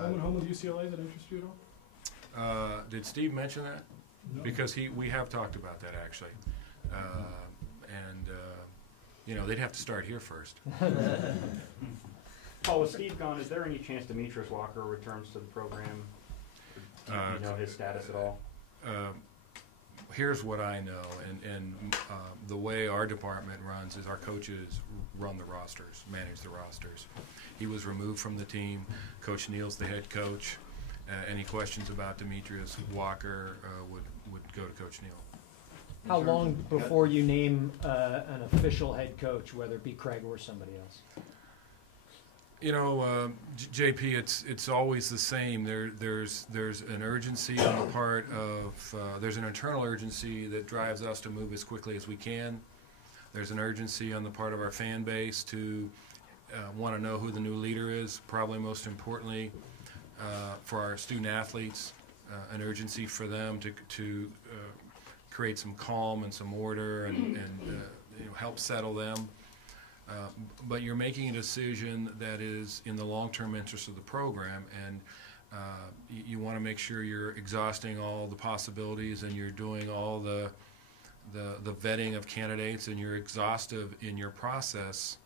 Home with UCLA, that interest you at all? Did Steve mention that? No. Because we have talked about that actually, you know, they'd have to start here first. Paul, with Steve gone, is there any chance Demetrius Walker returns to the program? Do you know his status at all? Here's what I know, and the way our department runs is our coaches run the rosters, manage the rosters. He was removed from the team. Coach Neal's the head coach. Any questions about Demetrius Walker would go to Coach Neal. How long before you name an official head coach, whether it be Craig or somebody else? You know, JP, it's always the same. There's an urgency on the part of there's an internal urgency that drives us to move as quickly as we can. There's an urgency on the part of our fan base to want to know who the new leader is. Probably most importantly, for our student athletes, an urgency for them to create some calm and some order and you know, help settle them. But you're making a decision that is in the long-term interest of the program, and you want to make sure you're exhausting all the possibilities and you're doing all the vetting of candidates, and you're exhaustive in your process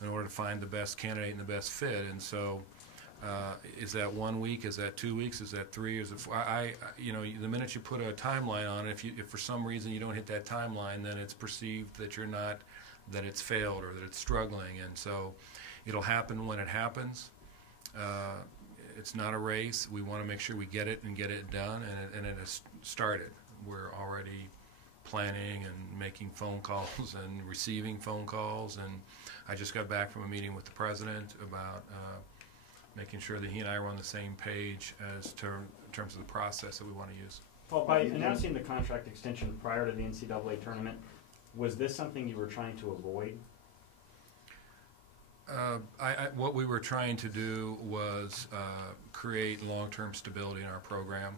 in order to find the best candidate and the best fit. And so is that 1 week? Is that 2 weeks? Is that 3? Is it 4? You know, the minute you put a timeline on it, if for some reason you don't hit that timeline, then it's perceived that you're not, that it's failed or that it's struggling. And so it'll happen when it happens. It's not a race. We want to make sure we get it and get it done, and it has started. We're already planning and making phone calls and receiving phone calls, and I just got back from a meeting with the president about making sure that he and I are on the same page as in terms of the process that we want to use. Well, by announcing the contract extension prior to the NCAA tournament, was this something you were trying to avoid? What we were trying to do was create long-term stability in our program,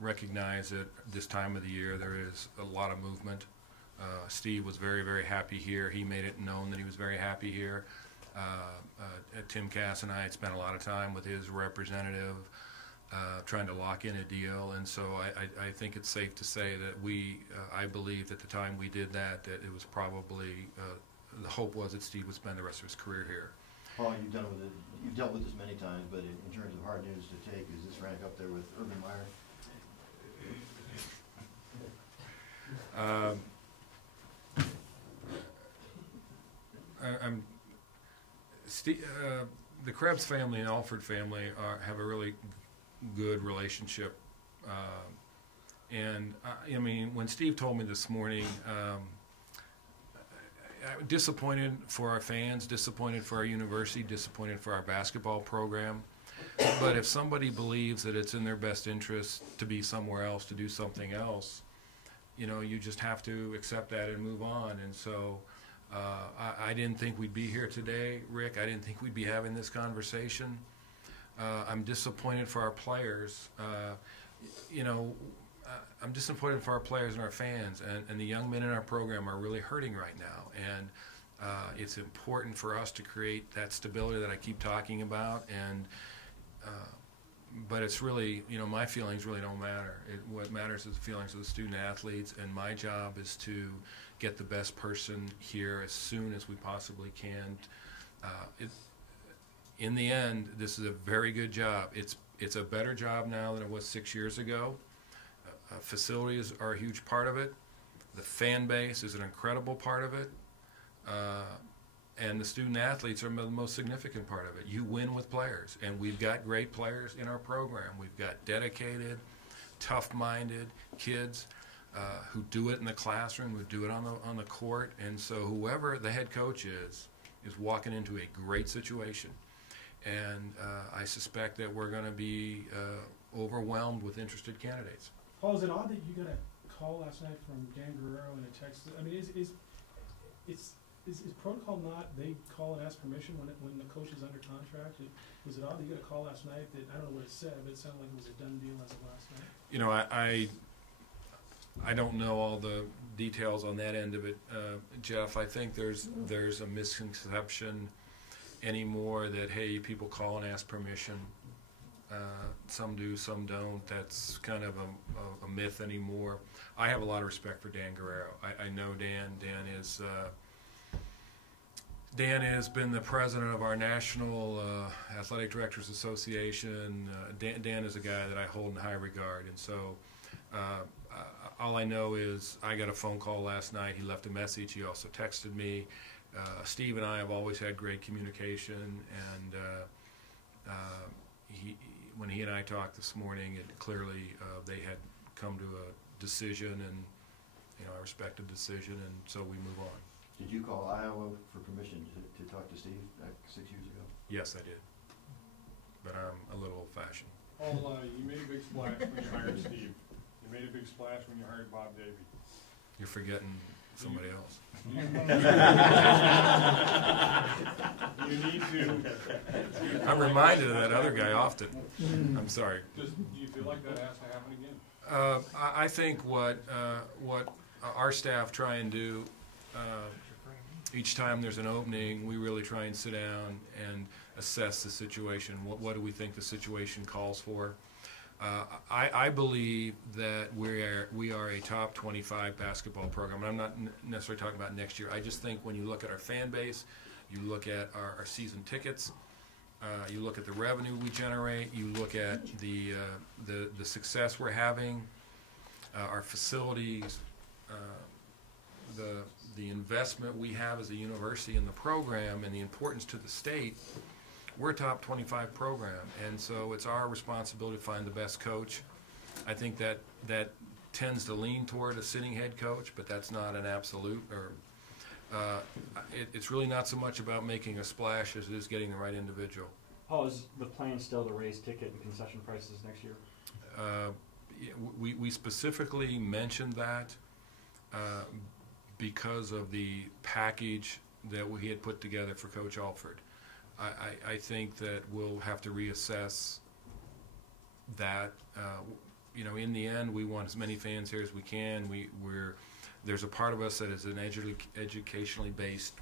recognize that this time of the year there is a lot of movement. Steve was very, very happy here. He made it known that he was very happy here. Tim Cass and I had spent a lot of time with his representative trying to lock in a deal, and so I think it's safe to say that I believed at the time we did that it was probably, the hope was that Steve would spend the rest of his career here. Paul, you've dealt with this many times, but in terms of hard news to take, is this rank up there with Urban Meyer? The Krebs family and Alford family have a really good relationship, and I mean, when Steve told me this morning, I'm disappointed for our fans, disappointed for our university, disappointed for our basketball program. But if somebody believes that it's in their best interest to be somewhere else, to do something else, you know, you just have to accept that and move on. And so I didn't think we'd be here today, Rick. I didn't think we'd be having this conversation. I'm disappointed for our players. You know, I'm disappointed for our players and our fans, and the young men in our program are really hurting right now. And it's important for us to create that stability that I keep talking about. And but it's really, you know, my feelings really don't matter. What matters is the feelings of the student athletes, and my job is to get the best person here as soon as we possibly can. In the end, this is a very good job. It's a better job now than it was 6 years ago. Facilities are a huge part of it. The fan base is an incredible part of it. And the student athletes are the most significant part of it. You win with players, and we've got great players in our program. We've got dedicated, tough-minded kids who do it in the classroom, who do it on the court. And so whoever the head coach is walking into a great situation. And I suspect that we're going to be overwhelmed with interested candidates. Paul, is it odd that you got a call last night from Dan Guerrero and a text? I mean, is protocol not they call and ask permission when the coach is under contract? Was it odd that you got a call last night that, I don't know what it said, but it sounded like it was a done deal as of last night? You know, I don't know all the details on that end of it, Jeff. I think there's a misconception anymore that, hey, people call and ask permission. Some do, some don't. That's kind of a myth anymore. I have a lot of respect for Dan Guerrero. I know Dan. Dan has been the president of our National Athletic Directors Association. Dan is a guy that I hold in high regard, and so all I know is I got a phone call last night. He left a message. He also texted me. Steve and I have always had great communication, and when he and I talked this morning, it clearly they had come to a decision, and I respect the decision, and so we move on. Did you call Iowa for permission to talk to Steve back 6 years ago? Yes, I did, but I'm a little old-fashioned. Paul, you made a big splash when you hired Steve. You made a big splash when you hired Bob Davey. You're forgetting somebody else. You need to. I'm reminded of that other guy often. I'm sorry. Do you feel like that has to happen again? I think what our staff try and do each time there's an opening, we really try and sit down and assess the situation. What do we think the situation calls for? I believe that we are a top 25 basketball program. And I'm not necessarily talking about next year. I just think when you look at our fan base, you look at our season tickets, you look at the revenue we generate, you look at the success we're having, our facilities, the investment we have as a university in the program, and the importance to the state. We're a top 25 program, and so it's our responsibility to find the best coach. I think that tends to lean toward a sitting head coach, but that's not an absolute. It's really not so much about making a splash as it is getting the right individual. Paul, is the plan still to raise ticket and concession prices next year? We specifically mentioned that because of the package that we had put together for Coach Alford. I think that we'll have to reassess that. In the end, we want as many fans here as we can. There's a part of us that is an educationally based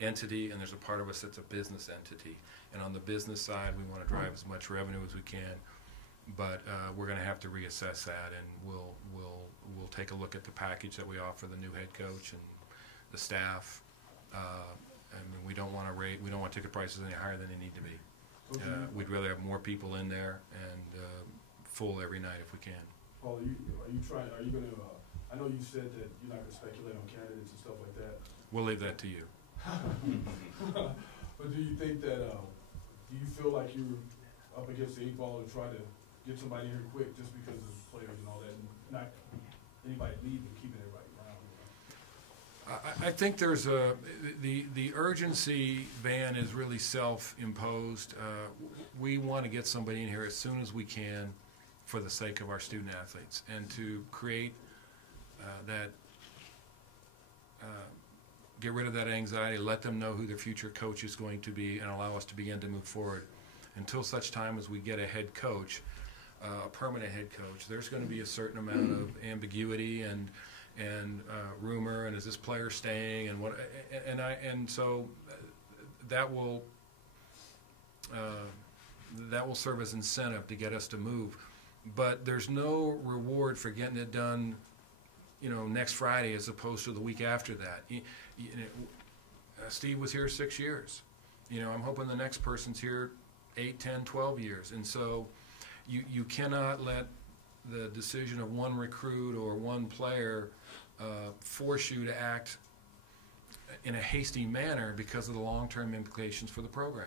entity, and there's a part of us that's a business entity. And on the business side, we want to drive as much revenue as we can. But we're going to have to reassess that, and we'll take a look at the package that we offer the new head coach and the staff. We don't want ticket prices any higher than they need to be. We'd rather have more people in there and full every night if we can. Paul, are you going to? I know you said that you're not going to speculate on candidates and stuff like that. We'll leave that to you. But do you think that? Do you feel like you're up against the 8 ball and try to get somebody here quick just because of players and all that, and not anybody leaving, keeping everybody around? I think there's the urgency ban is really self-imposed. We want to get somebody in here as soon as we can for the sake of our student athletes, and to create get rid of that anxiety, let them know who their future coach is going to be, and allow us to begin to move forward. Until such time as we get a head coach, a permanent head coach, there's going to be a certain amount of ambiguity and rumor, and is this player staying, and what, and so that will serve as incentive to get us to move. But there's no reward for getting it done, next Friday as opposed to the week after that. Steve was here 6 years. I'm hoping the next person's here 8, 10, 12 years, and so you cannot let the decision of one recruit or one player force you to act in a hasty manner because of the long-term implications for the program.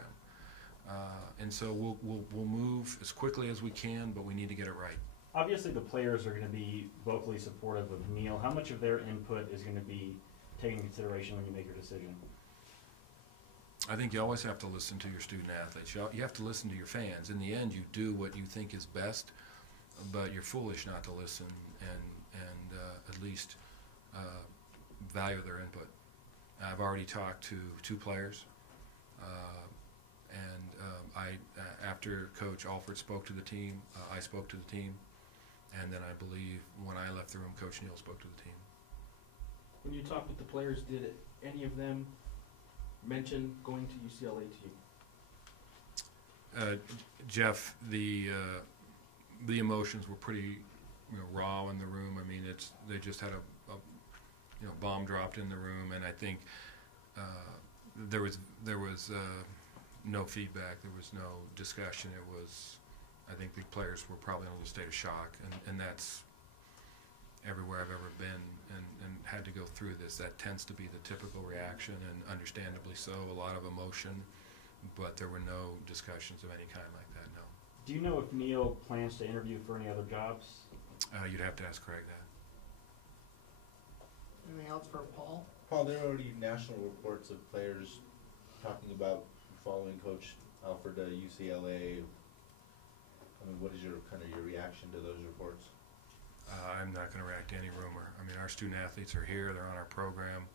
And so we'll move as quickly as we can, but we need to get it right. Obviously, the players are going to be vocally supportive of Neil. How much of their input is going to be taken into consideration when you make your decision? I think you always have to listen to your student athletes. You have to listen to your fans. In the end, you do what you think is best, but you're foolish not to listen and at least value their input. I've already talked to 2 players, after Coach Alford spoke to the team, I spoke to the team, and then I believe when I left the room, Coach Neal spoke to the team. When you talked with the players, did any of them mention going to UCLA to Jeff, the emotions were pretty, raw in the room. I mean, they just had a bomb dropped in the room, and I think there was no feedback. There was no discussion. I think the players were probably in a little state of shock, and that's everywhere I've ever been and had to go through this. That tends to be the typical reaction, and understandably so, a lot of emotion, but there were no discussions of any kind like that, no. Do you know if Neil plans to interview for any other jobs? You'd have to ask Craig that. Anything else for Paul? Paul, there are already national reports of players talking about following Coach Alford to UCLA. I mean, what is your reaction to those reports? I'm not going to react to any rumor. I mean, our student athletes are here. They're on our program.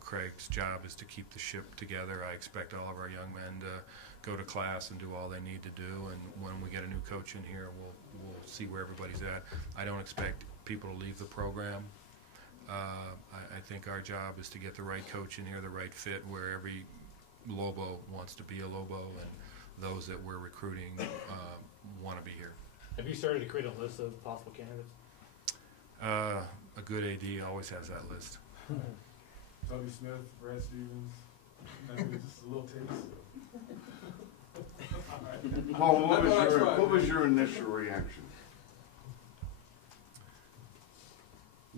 Craig's job is to keep the ship together. I expect all of our young men to go to class and do all they need to do. And when we get a new coach in here, we'll see where everybody's at. I don't expect people to leave the program. I think our job is to get the right coach in here, the right fit, where every Lobo wants to be a Lobo, and those that we're recruiting want to be here. Have you started to create a list of possible candidates? A good AD always has that list. Tubby Smith, Brad Stevens, maybe just a little taste. Paul, what was your initial reaction?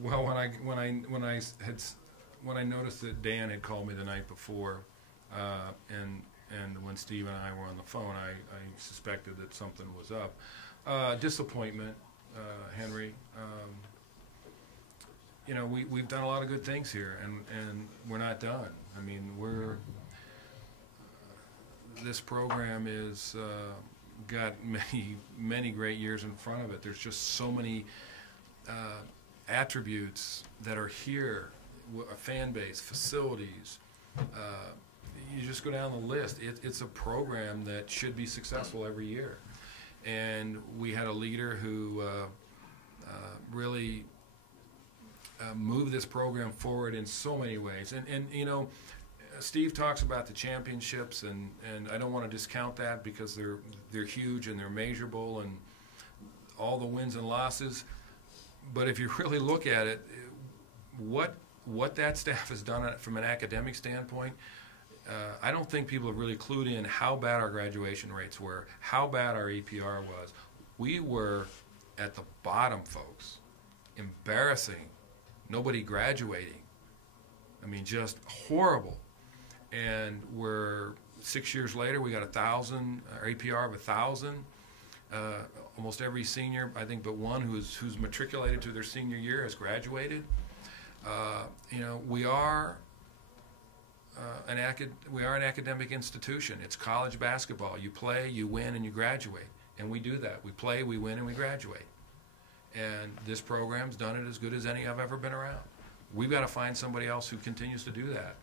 Well, when I noticed that Dan had called me the night before, and when Steve and I were on the phone, I suspected that something was up. Disappointment, Henry. We've done a lot of good things here, and we're not done. I mean, this program is got many great years in front of it. There's just so many attributes that are here, a fan base, facilities. You just go down the list. It's a program that should be successful every year. And we had a leader who really moved this program forward in so many ways. And Steve talks about the championships, and I don't want to discount that because they're huge and they're measurable, and all the wins and losses. But if you really look at it, what that staff has done from an academic standpoint, I don't think people have really clued in how bad our graduation rates were, how bad our APR was. We were at the bottom, folks. Embarrassing. Nobody graduating. I mean, just horrible. And we're 6 years later, we got 1,000, our APR of 1,000. Almost every senior, I think, but one who's matriculated to their senior year has graduated. We are an academic institution. It's college basketball. You play, you win, and you graduate. And we do that. We play, we win, and we graduate. And this program's done it as good as any I've ever been around. We've got to find somebody else who continues to do that.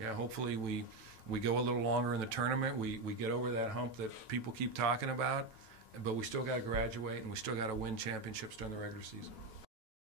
Yeah, hopefully we go a little longer in the tournament. We get over that hump that people keep talking about. But we still got to graduate, and we still got to win championships during the regular season.